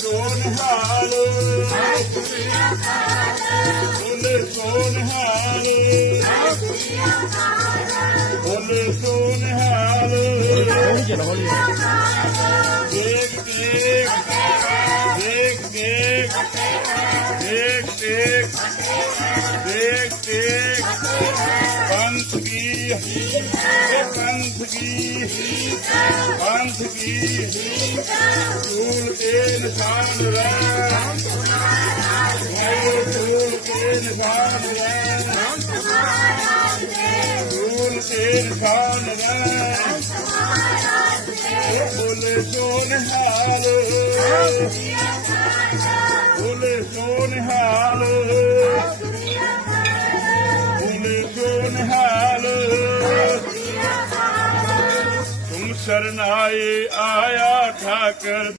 ਸੋਨਹਾਲ ਬੋਲੇ ਸੋਨਹਾਲ ਬੋਲੇ ਸੋਨਹਾਲ ਦੇਖ ਦੇਖ ਦੇਖ ਦੇਖ ਦੇਖ ਦੇਖ ਦੇਖ ਦੇਖ ਪੰਥ ਕੀ ਪੰਥ ਕੀ ਪੰਥ ਕੀ ਨਿਸ਼ਾਨ ਰਹਿ ਨਾਮ ਸਮਾਰਾਜ ਦੇ ਤੂੰ ਕੇ ਨਿਸ਼ਾਨ ਰਹਿ ਨਾਮ ਸਮਾਰਾਜ ਦੇ ਤੂੰ ਕੇ ਨਿਸ਼ਾਨ ਰਹਿ ਨਾਮ ਸਮਾਰਾਜ ਦੇ ਬੋਲੇ ਜੋ ਨਿਹਾਲ ਬੋਲੇ ਜੋ ਨਿਹਾਲ ਬੋਲੇ ਜੋ ਨਿਹਾਲ ਤੁਮ ਸਰਨਾਏ ਆਇਆ ਠਾਕਰ